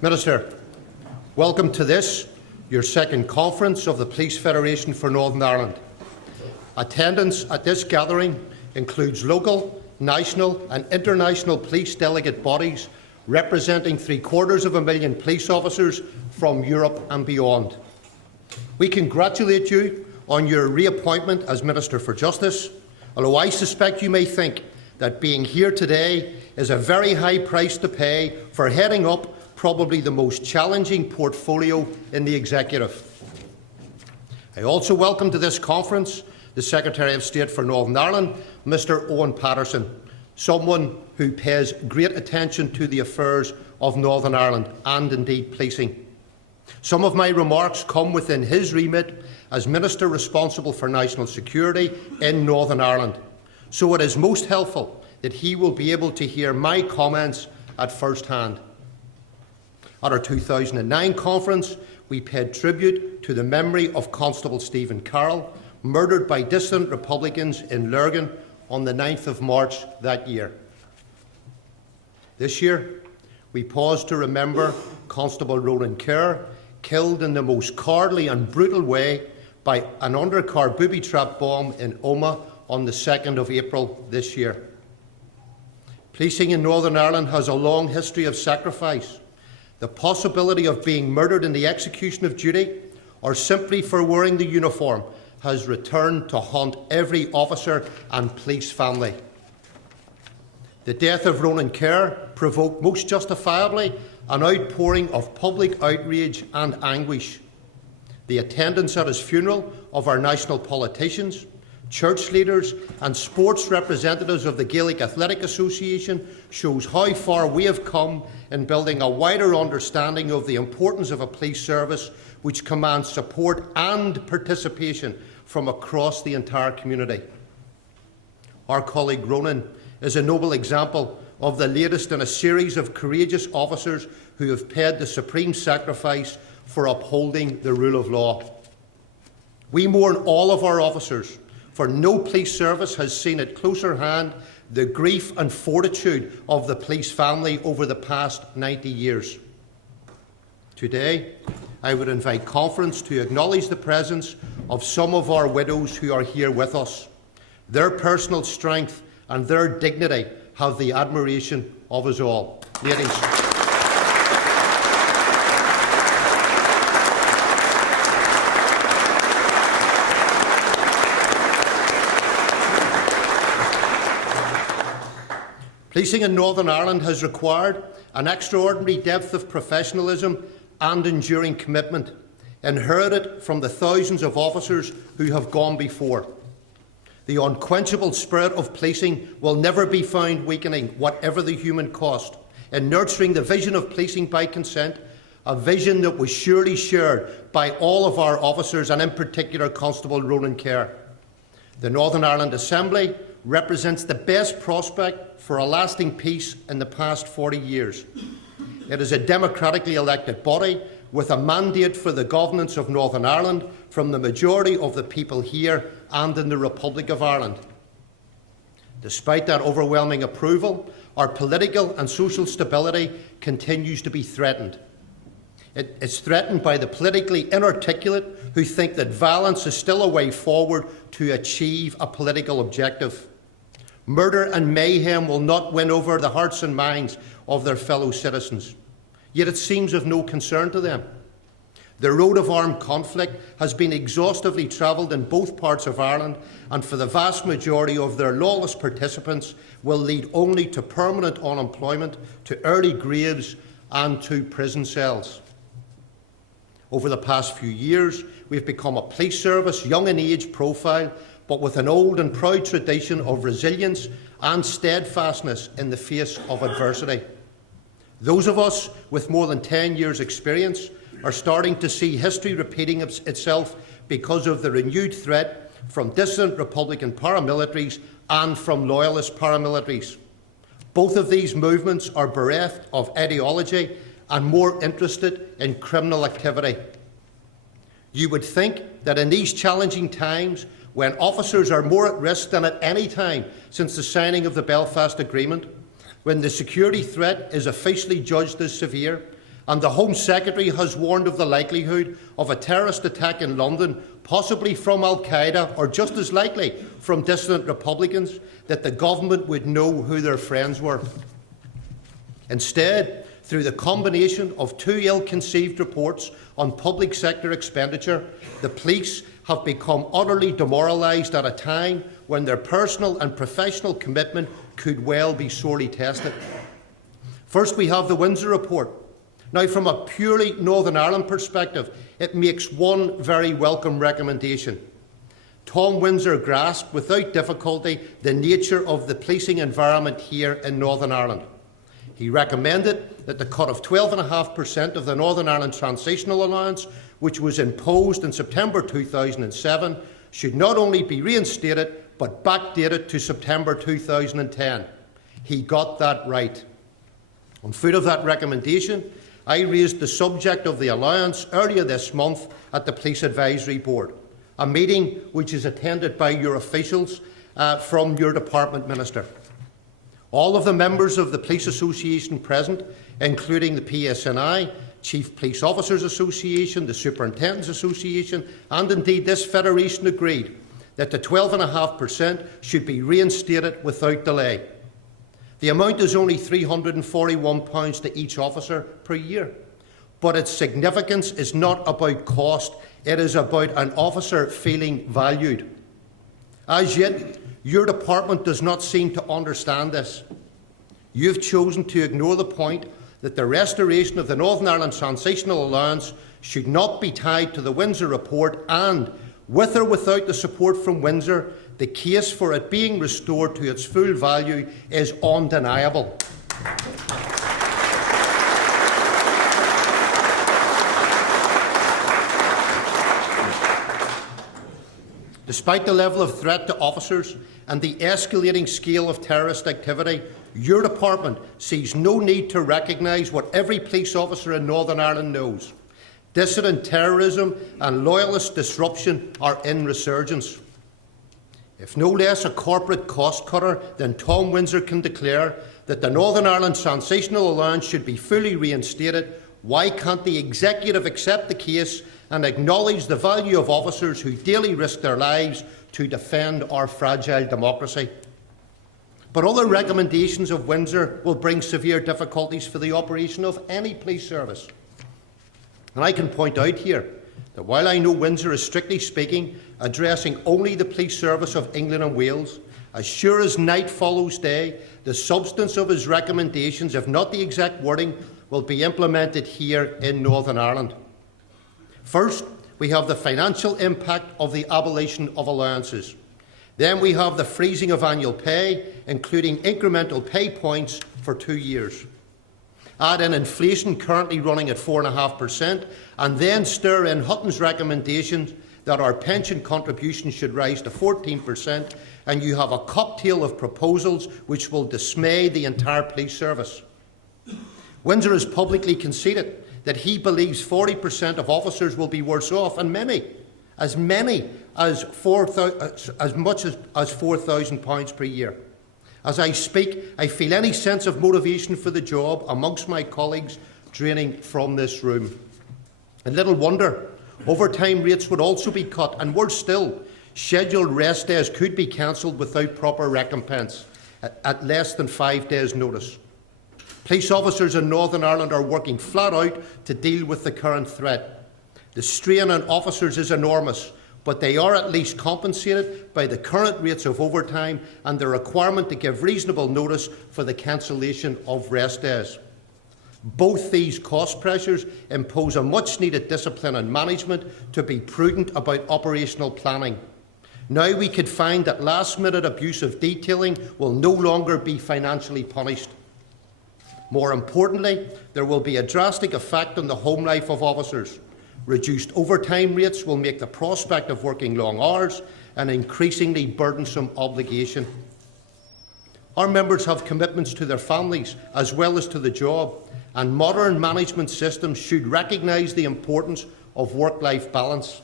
Minister, welcome to this, your second conference of the Police Federation for Northern Ireland. Attendance at this gathering includes local, national and international police delegate bodies representing 750,000 police officers from Europe and beyond. We congratulate you on your reappointment as Minister for Justice, although I suspect you may think that being here today is a very high price to pay for heading up probably the most challenging portfolio in the Executive. I also welcome to this conference the Secretary of State for Northern Ireland, Mr Owen Paterson, someone who pays great attention to the affairs of Northern Ireland and indeed policing. Some of my remarks come within his remit as Minister responsible for national security in Northern Ireland, so it is most helpful that he will be able to hear my comments at first hand. At our 2009 conference, we paid tribute to the memory of Constable Stephen Carroll, murdered by dissident Republicans in Lurgan on the 9th of March that year. This year, we pause to remember Constable Ronan Kerr, killed in the most cowardly and brutal way by an undercar booby-trap bomb in Omagh on the 2nd of April this year. Policing in Northern Ireland has a long history of sacrifice. The possibility of being murdered in the execution of duty or simply for wearing the uniform has returned to haunt every officer and police family. The death of Ronan Kerr provoked most justifiably an outpouring of public outrage and anguish. The attendance at his funeral of our national politicians, church leaders and sports representatives of the Gaelic Athletic Association shows how far we have come in building a wider understanding of the importance of a police service which commands support and participation from across the entire community. Our colleague Ronan is a noble example of the latest in a series of courageous officers who have paid the supreme sacrifice for upholding the rule of law. We mourn all of our officers, for no police service has seen at closer hand the grief and fortitude of the police family over the past 90 years. Today, I would invite conference to acknowledge the presence of some of our widows who are here with us. Their personal strength and their dignity have the admiration of us all. Ladies. Policing in Northern Ireland has required an extraordinary depth of professionalism and enduring commitment, inherited from the thousands of officers who have gone before. The unquenchable spirit of policing will never be found weakening, whatever the human cost, in nurturing the vision of policing by consent, a vision that was surely shared by all of our officers and in particular Constable Ronan Kerr. The Northern Ireland Assembly represents the best prospect for a lasting peace in the past 40 years. It is a democratically elected body with a mandate for the governance of Northern Ireland from the majority of the people here and in the Republic of Ireland. Despite that overwhelming approval, our political and social stability continues to be threatened. It's threatened by the politically inarticulate who think that violence is still a way forward to achieve a political objective. Murder and mayhem will not win over the hearts and minds of their fellow citizens, yet it seems of no concern to them. The road of armed conflict has been exhaustively travelled in both parts of Ireland, and for the vast majority of their lawless participants will lead only to permanent unemployment, to early graves and to prison cells. Over the past few years, we've become a police service, young in age profile, but with an old and proud tradition of resilience and steadfastness in the face of adversity. Those of us with more than 10 years' experience are starting to see history repeating itself because of the renewed threat from dissident Republican paramilitaries and from loyalist paramilitaries. Both of these movements are bereft of ideology and more interested in criminal activity. You would think that in these challenging times, when officers are more at risk than at any time since the signing of the Belfast Agreement, when the security threat is officially judged as severe, and the Home Secretary has warned of the likelihood of a terrorist attack in London, possibly from Al-Qaeda, or just as likely from dissident Republicans, that the government would know who their friends were. Instead, through the combination of two ill-conceived reports on public sector expenditure, the police have become utterly demoralised at a time when their personal and professional commitment could well be sorely tested. First, we have the Windsor report. Now, from a purely Northern Ireland perspective, it makes one very welcome recommendation. Tom Windsor grasped without difficulty the nature of the policing environment here in Northern Ireland. He recommended that the cut of 12.5% of the Northern Ireland Transitional Allowance, which was imposed in September 2007, should not only be reinstated but backdated to September 2010. He got that right. On foot of that recommendation, I raised the subject of the allowance earlier this month at the Police Advisory Board, a meeting which is attended by your officials from your department, Minister. All of the members of the Police Association present, including the PSNI, Chief Police Officers Association, the Superintendents Association, and indeed this Federation, agreed that the 12.5% should be reinstated without delay. The amount is only £341 to each officer per year, but its significance is not about cost, it is about an officer feeling valued. As yet, your department does not seem to understand this. You've chosen to ignore the point that the restoration of the Northern Ireland Transitional Allowance should not be tied to the Windsor report, and, with or without the support from Windsor, the case for it being restored to its full value is undeniable. Despite the level of threat to officers and the escalating scale of terrorist activity, your department sees no need to recognise what every police officer in Northern Ireland knows. Dissident terrorism and loyalist disruption are in resurgence. If no less a corporate cost cutter than Tom Windsor can declare that the Northern Ireland Transitional Allowance should be fully reinstated, why can't the Executive accept the case and acknowledge the value of officers who daily risk their lives to defend our fragile democracy? But other recommendations of Windsor will bring severe difficulties for the operation of any police service. And I can point out here that while I know Windsor is, strictly speaking, addressing only the police service of England and Wales, as sure as night follows day, the substance of his recommendations, if not the exact wording, will be implemented here in Northern Ireland. First, we have the financial impact of the abolition of allowances. Then we have the freezing of annual pay, including incremental pay points for 2 years. Add in inflation currently running at 4.5%, and then stir in Hutton's recommendations that our pension contributions should rise to 14%, and you have a cocktail of proposals which will dismay the entire police service. Windsor has publicly conceded that he believes 40% of officers will be worse off, and as much as £4,000 per year. As I speak, I feel any sense of motivation for the job amongst my colleagues draining from this room. And little wonder, overtime rates would also be cut, and worse still, scheduled rest days could be cancelled without proper recompense at less than 5 days' notice. Police officers in Northern Ireland are working flat out to deal with the current threat. The strain on officers is enormous, but they are at least compensated by the current rates of overtime and the requirement to give reasonable notice for the cancellation of rest days. Both these cost pressures impose a much-needed discipline and management to be prudent about operational planning. Now we could find that last-minute abuse of detailing will no longer be financially punished. More importantly, there will be a drastic effect on the home life of officers. Reduced overtime rates will make the prospect of working long hours an increasingly burdensome obligation. Our members have commitments to their families as well as to the job, and modern management systems should recognise the importance of work-life balance.